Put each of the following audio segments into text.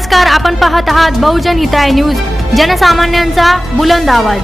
नमस्कार, आपण पाहत आहात बहुजन हिताय न्यूज, जनसामान्यांचा बुलंद आवाज।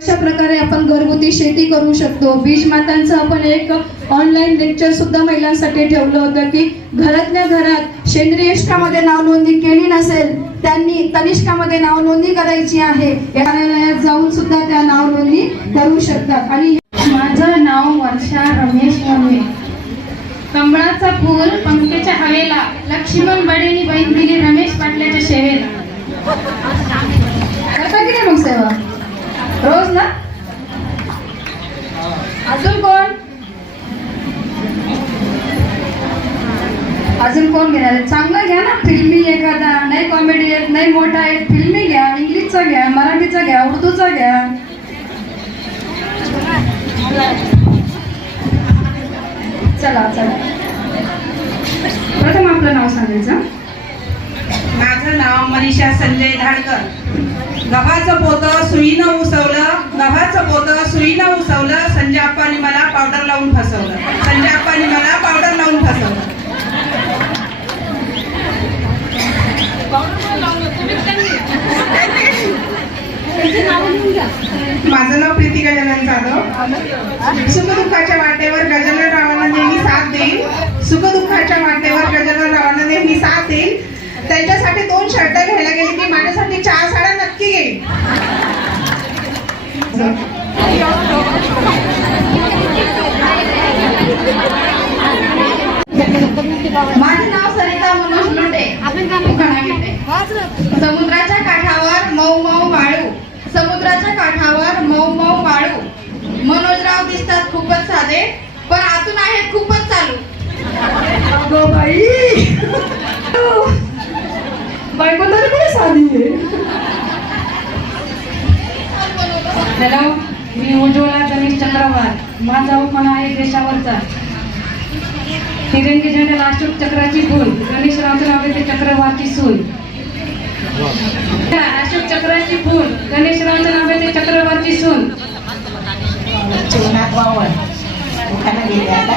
अशा प्रकारे आपण घरगुती शेती करू शकतो। बीज मातांचं आपण एक ऑनलाईन लेक्चर सुद्धा महिलांसाठी ठेवलं होतं की घरातल्या घरात सेंद्रिय मध्ये नाव नोंदणी केली नसेल त्यांनी तनिष्कामध्ये नाव नोंदणी करायची आहे। कार्यालयात जाऊन सुद्धा त्या नाव नोंदणी करू शकतात। आणि माझं नाव वर्षा रमेश मोरे। कमळाचं फूल पंक्तीच्या हवेला, लक्ष्मण बडेनी बहीण दिली रमेश पाटलाच्या सेवेला। करता की नाही मग सेवा रोज ना? अजून कोण घेणार आहे? चांगलं घ्या ना, फिल्मी एखादा, नाही कॉमेडी आहेत, नाही मोठा आहे, फिल्मी घ्या, इंग्लिशचा घ्या, मराठीचा घ्या, उर्दूचा घ्या। चला चला, प्रथम आपलं नाव सांगायचं। माझं नाव मनीषा संजय धाडकर। गव्हाचं पोतं सुईनं उसवलं, गव्हाचं पोतं सुईनं उसवलं, संजय आप्पांनी मला पावडर लावून फसवलं, संजय आप्पांनी मला पावडर लावून फसवलं। माझं नाव प्रीती गजानन जाधव। सुखदुःखाच्या वाटेवर गजानन रावांना नेहमी साथ देईल, सुखदुःखाच्या वाटेवर गजानन रावांना नेहमी साथ देईल। त्यांच्यासाठी 2 शर्ट घ्यायला गेली की माझ्यासाठी 4 साड्या नक्की घेईल। माझे नाव सरिता मनोज लोटे। समुद्राच्या काठावर मऊ मऊ वाळू, समुद्राच्या काठावर मऊ मऊ वाळू। मनोजराव दिसतात खूपच साधे, पण आतून आहेत खूपच चालू। अगं बाई, बायको तरी कुठे साधी आहे? हॅलो, मी उज्ज्वला गणेश चक्रवात। माझा उपमान आहे देशावरचा। तिरंगी झेंड्याला अशोक चक्राची फूल, गणेशरावच्या नावाचे चक्रवाची सूल। अशोक चक्राची फूल, गणेशरावच्या नावाचे चक्रवाची सूल। जीवनात वावर दुकानं गेले आता,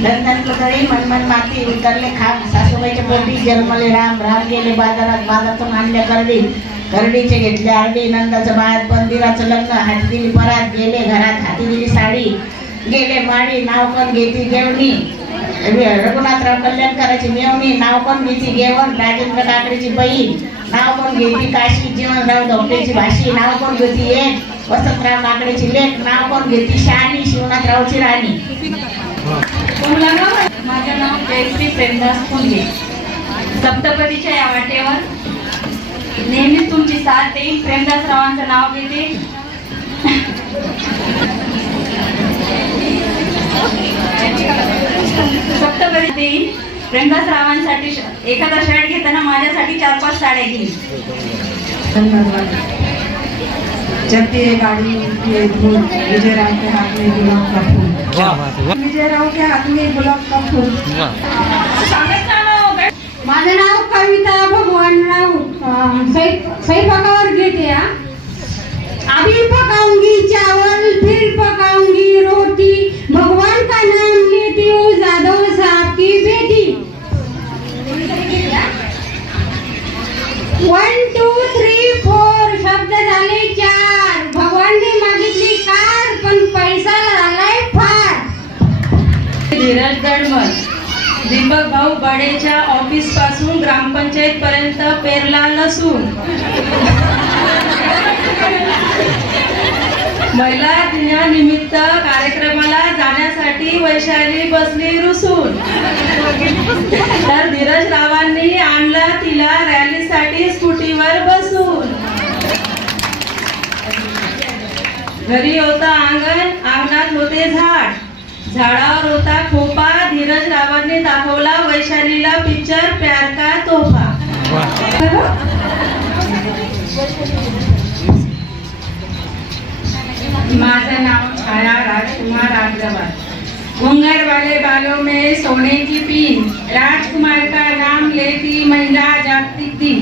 लंडन पुतळी मनमन माती उतरले खांब, सासूबाईच्या पोटी जन्मले राम, राम गेले बाजारात, बाजारातून आणल्या करडी, करडीचे घेतले आरडी, नंदाचं बाळात पंदिराचं लग्न, हाती दिली परात, गेले घरात हाती दिली साडी, गेले माडी, नाव पण घेती जेवणी, रघुनाथराव कल्याणकराची मेवणी, नाव पण घेती गेवण, राजेंद्र काकडीची बहीण, नाव पण घेती काशी, जीवनराव धोपटेची भाशी, नाव पण घेती एक, वसंतराव काकडेची लेक, नाव पण घेती शहाणी, शिवनाथरावची राणी। माझं नाव जयश्री प्रेमदास फुंगे। सप्तपदीच्या या वाटेवर नेहमी तुमची साथ देईल, प्रेमदास रावांचं नाव घेते। सप्तपदी देईल, प्रेमदास रावांसाठी एखादा शर्ट घेताना माझ्यासाठी 4-5 साड्या घेईल। जब भी ये गाड़ी ये फूल, विजयराव के हाथ में गुलाब का फूल, विजयराव के हाथ में गुलाब का फूल। माझं नाव कविता भगवान राऊत। स्वयंपाकावर घेते। अभी पकाऊंगी चावल, फिर पकाऊंगी रोटी, भगवान का नाम लेती हूँ, जादव साहब की बेटी। 1 2 3 4 शब्द झाले 4। भगवानने मागितली कार, पण पैसा झालाय फार। धीरज गडमल। दीपक भाऊ बडेच्या ऑफिस पासून ग्रामपंचायत पर्यंत पेरला लसूण। महिला दिनानिमित्त कार्यक्रमाला जाण्यासाठी वैशाली बसली रुसून, तर धीरज रावांनी आणला तिला रॅलीसाठी स्कूटीवर बसून। घरी होता अंगण, अंगणात होते झाड, झाडावर होता खोपा, धीरज रावांनी दाखवला वैशालीला पिक्चर प्यार का तोहफा। माझं नाव छाया राजकुमार अग्रवाल। घूंघर वाले बालों में सोने की पीन, राजकुमार का नाम लेती महिला जागतिक दिन।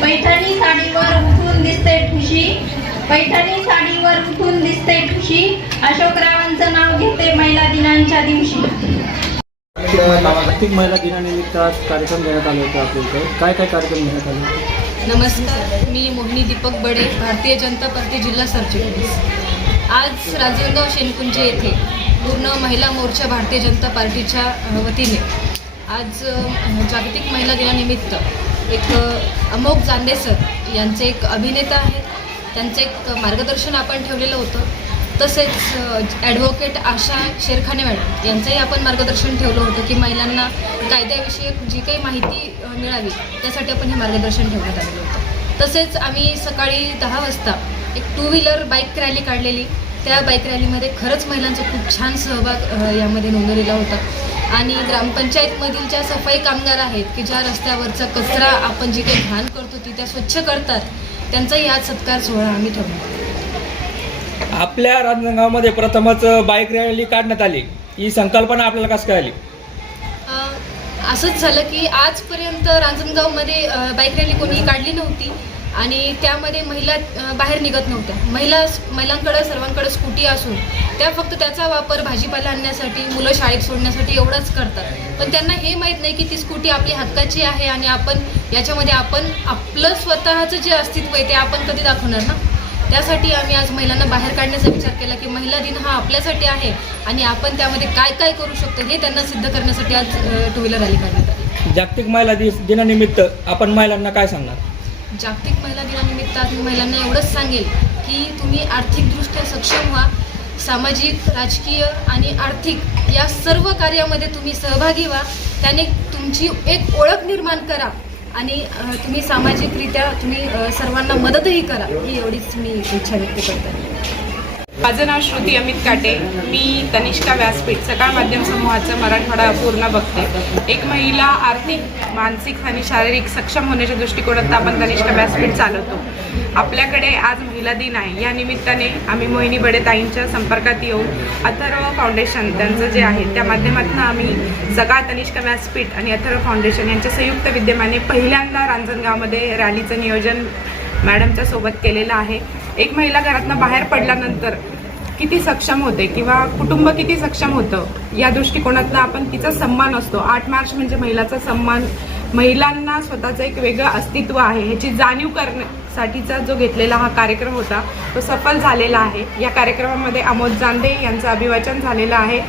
पैठणी साडीवर उठून दिसते ठुशी, पैठणी साडीवर उठून दिसते खुशी, अशोकरावांचं नाव घेते महिला दिनांच्या दिवशी. जागतिक महिला दिनानिमित्त आज कार्यक्रम घेण्यात आले होते आपल्या इथे. काय काय कार्यक्रम घेण्यात आले? नमस्कार, मी मोहिनी दीपक बडे, भारतीय जनता पार्टी जिल्हा सरचिटणीस. आज रांजणगाव शेनकुंजे येथे पूर्ण महिला मोर्चा भारतीय जनता पार्टीच्या वतीने आज जागतिक महिला दिनानिमित्त एक अमोघ जांदे सर यांचे एक अभिनेता आहेत, त्यांचं एक मार्गदर्शन आपण ठेवलेलं होतं. तसेच ॲडव्होकेट आशा शेरखाने मॅडम यांचंही आपण मार्गदर्शन ठेवलं होतं की महिलांना कायद्याविषयी जी काही माहिती मिळावी त्यासाठी आपण हे मार्गदर्शन ठेवण्यात आलेलं होतं. तसेच आम्ही सकाळी 10 वाजता एक 2 व्हीलर बाईक रॅली काढलेली. त्या बाईक रॅलीमध्ये खरंच महिलांचा खूप छान सहभाग यामध्ये नोंदवलेला होता. आणि ग्रामपंचायतमधील ज्या सफाई कामगार आहेत की ज्या रस्त्यावरचा कचरा आपण जी काही घाण करतो ती त्या स्वच्छ करतात, त्यांचाही आज सत्कार सोहळा आम्ही ठेवला. आपल्या रांजणगावमध्ये प्रथमच बाईक रॅली काढण्यात आली. ही संकल्पना आपल्याला कसं काय आली? असंच झालं की आजपर्यंत रांजणगावमध्ये बाईक रॅली कोणीही काढली नव्हती आणि त्यामध्ये महिला बाहेर निघत नव्हत्या. महिलांकडं सर्वांकडे स्कूटी असून त्या फक्त त्याचा वापर भाजीपाला आणण्यासाठी, मुलं शाळेत सोडण्यासाठी एवढंच करतात. पण त्यांना हे माहीत नाही की ती स्कूटी आपली हक्काची आहे आणि आपण याच्यामध्ये आपलं स्वतःचं जे अस्तित्व आहे ते आपण कधी दाखवणार ना. त्यासाठी आम्ही आज महिलांना बाहेर काढण्याचा विचार केला की महिला दिन हा आपल्यासाठी आहे आणि आपण त्यामध्ये काय काय करू शकतो हे त्यांना सिद्ध करण्यासाठी आज 2 व्हीलर रॅली काढण्यात आली. जागतिक महिला दिनानिमित्त आपण महिलांना काय सांगणार? जागतिक महिला दिनानिमित्त आज मी महिलांना एवढंच सांगेल की तुम्ही आर्थिकदृष्ट्या सक्षम व्हा, सामाजिक, राजकीय आणि आर्थिक या सर्व कार्यामध्ये तुम्ही सहभागी व्हा. त्याने तुमची एक ओळख निर्माण करा आणि तुम्ही सामाजिकरित्या तुम्ही सर्वांना मदतही करा, ही एवढीच मी इच्छा व्यक्त करते. माझं नाव श्रुती अमित काटे. मी तनिष्का व्यासपीठ सकाळ माध्यम समूहाचं मराठवाडा पूर्ण बघते. एक महिला आर्थिक, मानसिक आणि शारीरिक सक्षम होण्याच्या दृष्टिकोनात आपण तनिष्का व्यासपीठ चालवतो. आपल्याकडे आज महिला दिन आहे. या निमित्ताने आम्ही मोहिनी बडे ताईंच्या संपर्कात येऊन अथर्व फाउंडेशन त्यांचं जे आहे त्या माध्यमातून आम्ही सकाळ तनिष्का व्यासपीठ आणि अथर्व फाउंडेशन यांच्या संयुक्त विद्यमाने पहिल्यांदा रांजणगावमध्ये रॅलीचं नियोजन मॅडमच्या सोबत केलेलं आहे. एक महिला घरातनं बाहेर पडल्यानंतर किती सक्षम होते किंवा कुटुंब किती सक्षम होतं या दृष्टिकोनातनं आपण तिचा सन्मान असतो. 8 मार्च म्हणजे महिलाचा सन्मान. महिलांना स्वतःचं एक वेगळं अस्तित्व आहे ह्याची जाणीव करण्यासाठीचा जो घेतलेला हा कार्यक्रम होता तो सफल झालेला आहे. या कार्यक्रमामध्ये अमोद जांदे यांचं अभिवाचन झालेलं आहे.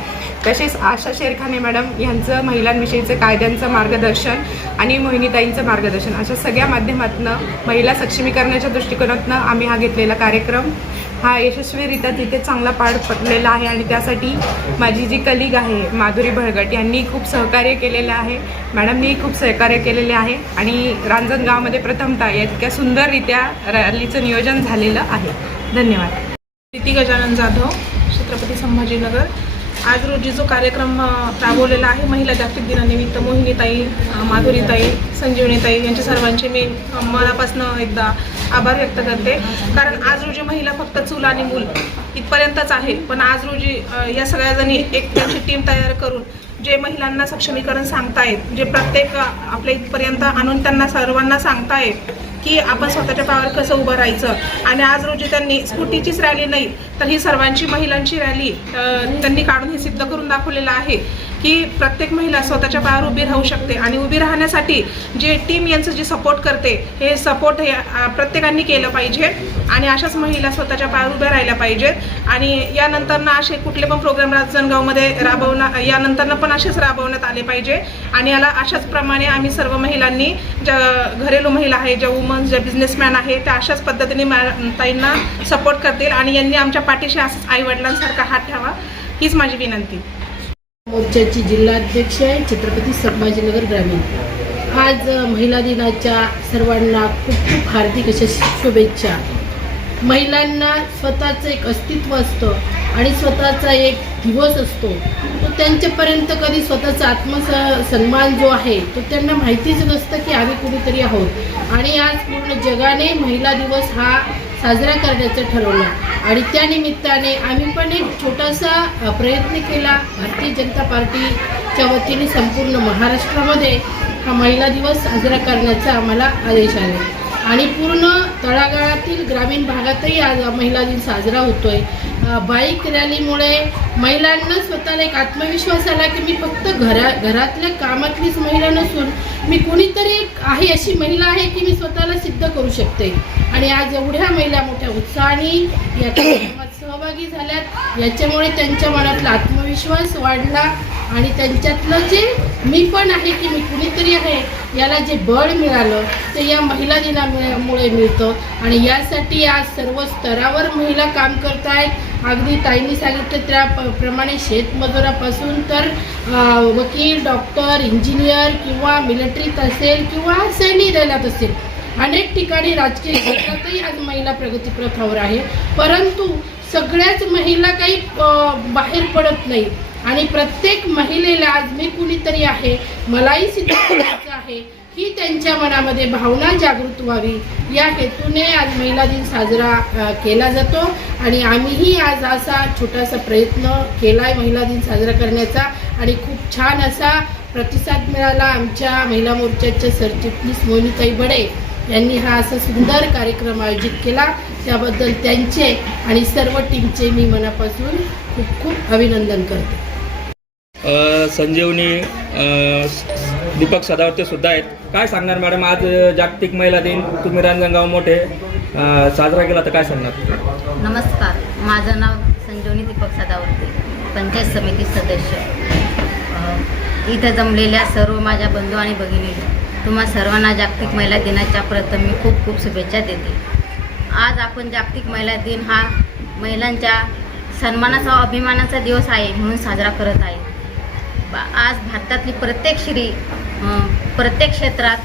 तसेच आशा शेरखाने मॅडम यांचं महिलांविषयीचं कायद्यांचं मार्गदर्शन आणि मोहिनीताईंचं मार्गदर्शन अशा सगळ्या माध्यमातून महिला सक्षमीकरणाच्या दृष्टिकोनातून आम्ही हा घेतलेला कार्यक्रम हा यशस्वीरित्या तिथे चांगला पार पडलेला आहे. आणि त्यासाठी माझी जी कलिग आहे माधुरी भळगट यांनी खूप सहकार्य केलेलं आहे. मॅडमनी खूप सहकार्य केलेले आहे आणि रांजणगावमध्ये प्रथमतः इतक्या सुंदररित्या रॅलीचं नियोजन झालेलं आहे. धन्यवाद. प्रीती गजानन जाधव, छत्रपती संभाजीनगर. आज रोजी जो कार्यक्रम राबवलेला आहे महिला जागतिक दिनानिमित्त मोहिनीताई, माधुरीताई, संजीवनीताई यांच्या सर्वांचे मी मनापासून एकदा आभार व्यक्त करते. कारण आज रोजी महिला फक्त चूल आणि मूल इथपर्यंतच आहे, पण आज रोजी या सगळ्याजणी एक त्यांची टीम तयार करून जे महिलांना सक्षमीकरण सांगतायत, जे प्रत्येक आपल्या इथपर्यंत आणून त्यांना सर्वांना सांगतायत की आपण स्वतःच्या पायावर कसं उभं राहायचं. आणि आज रोजी त्यांनी स्कूटीचीच रॅली नाही तर ही सर्वांची महिलांची रॅली त्यांनी काढून हे सिद्ध करून दाखवलेलं आहे की प्रत्येक महिला स्वतःच्या पायावर उभी राहू शकते. आणि उभी राहण्यासाठी जे टीम यांचं जे सपोर्ट करते हे सपोर्ट हे प्रत्येकांनी केलं पाहिजे आणि अशाच महिला स्वतःच्या पायावर उभ्या राहिल्या पाहिजेत. आणि यानंतरनं असे कुठले पण प्रोग्राम रांजणगावमध्ये यानंतरनं पण असेच राबवण्यात आले पाहिजे. आणि याला अशाच प्रमाणे आम्ही सर्व महिलांनी, ज्या घरेलू महिला आहेत, ज्या वुमन्स, ज्या बिझनेसमॅन आहेत, त्या अशाच पद्धतीने ताईंना सपोर्ट करतील आणि यांनी आमच्या पाठीशी असंच आईवडिलांसारखा हात ठेवा, हीच माझी विनंती. मोर्चाची जिल्हाध्यक्ष आहे, छत्रपती संभाजीनगर ग्रामीण. आज महिला दिनाच्या सर्वांना खूप खूप हार्दिक अशा शुभेच्छा. महिलांना स्वतःचं एक अस्तित्व असतं आणि स्वतःचा एक दिवस असतो, तो त्यांच्यापर्यंत कधी स्वतःचा सन्मान जो आहे तो त्यांना माहितीच नसतं की आम्ही कुठेतरी आहोत. आणि आज पूर्ण जगाने महिला दिवस हा साजरा करण्याचं ठरवलं आणि त्या निमित्ताने आम्ही पण एक छोटासा प्रयत्न केला. भारतीय जनता पार्टीच्या वतीने संपूर्ण महाराष्ट्रामध्ये हा महिला दिवस साजरा करण्याचा आम्हाला आदेश आले. आणि पूर्ण तळागाळातील ग्रामीण भागातही आज महिला दिन साजरा होतोय. बाईक रॅलीमुळे महिलांना स्वतःला एक आत्मविश्वास आला की मी फक्त घरातल्या कामातलीच महिला नसून मी कोणीतरी एक आहे, अशी महिला आहे की मी स्वतःला सिद्ध करू शकते. आणि आज एवढ्या महिला मोठ्या उत्साहाने या कार्यक्रमात सहभागी झाल्यात. याच्यामुळे त्यांच्या मनातला आत्मविश्वास वाढला आणि त्यांच्यातलं जे मी पण आहे की मी कुणीतरी आहे याला जे बळ मिळालं ते या महिला दिनामुळे मिळतं. आणि यासाठी आज सर्व स्तरावर महिला काम करत आहेत. अगदी ताईंनी सांगितलं त्याप्रमाणे शेतमजुरापासून तर वकील, डॉक्टर, इंजिनियर किंवा मिलिटरीत असेल किंवा सैन्य दलात असेल, अनेक ठिकाणी राजकीय क्षेत्रातही आज महिला प्रगतीपथावर आहे. परंतु सगळ्याच महिला काही बाहेर पडत नाही आणि प्रत्येक महिलेला आज मी कुणीतरी आहे, मलाही सिद्ध करायचं आहे ही त्यांच्या मनामध्ये भावना जागृत व्हावी या हेतूने आज महिला दिन साजरा केला जातो. आणि आम्हीही आज असा छोटासा प्रयत्न केला आहे महिला दिन साजरा करण्याचा आणि खूप छान असा प्रतिसाद मिळाला. आमच्या महिला मोर्चाच्या सरचिटणीस मोहिनीताई बडे यांनी हा असा सुंदर कार्यक्रम आयोजित केला, त्याबद्दल त्यांचे आणि सर्व टीमचे मी मनापासून खूप खूप अभिनंदन करते. संजीवनी दीपक सदावर्ते सुद्धा आहेत. काय सांगणार मॅडम, आज जागतिक महिला दिन तुम्ही रांजणगाव मोठे साजरा केला तर काय सांगणार? नमस्कार, माझं नाव संजीवनी दीपक सदावर्ते, पंचायत समिती सदस्य. इथं जमलेल्या सर्व माझ्या बंधू आणि भगिनी तुम्हा सर्वांना जागतिक महिला दिनाच्या प्रथम मी खूप खूप शुभेच्छा देते. आज आपण जागतिक महिला दिन हा महिलांच्या सन्मानाचा अभिमानाचा दिवस आहे म्हणून साजरा करत आहे. आज भारतातली प्रत्येक स्त्री प्रत्येक क्षेत्रात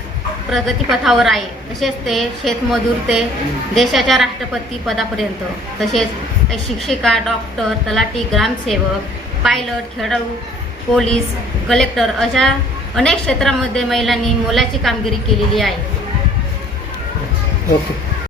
प्रगतीपथावर आहे. तसेच ते शेतमजूर ते देशाच्या राष्ट्रपती पदापर्यंत, तसेच शिक्षिका, डॉक्टर, तलाठी, ग्रामसेवक, पायलट, खेळाडू, पोलीस, कलेक्टर अशा अनेक क्षेत्रामध्ये महिलांनी मोलाची कामगिरी केलेली आहे. ओके.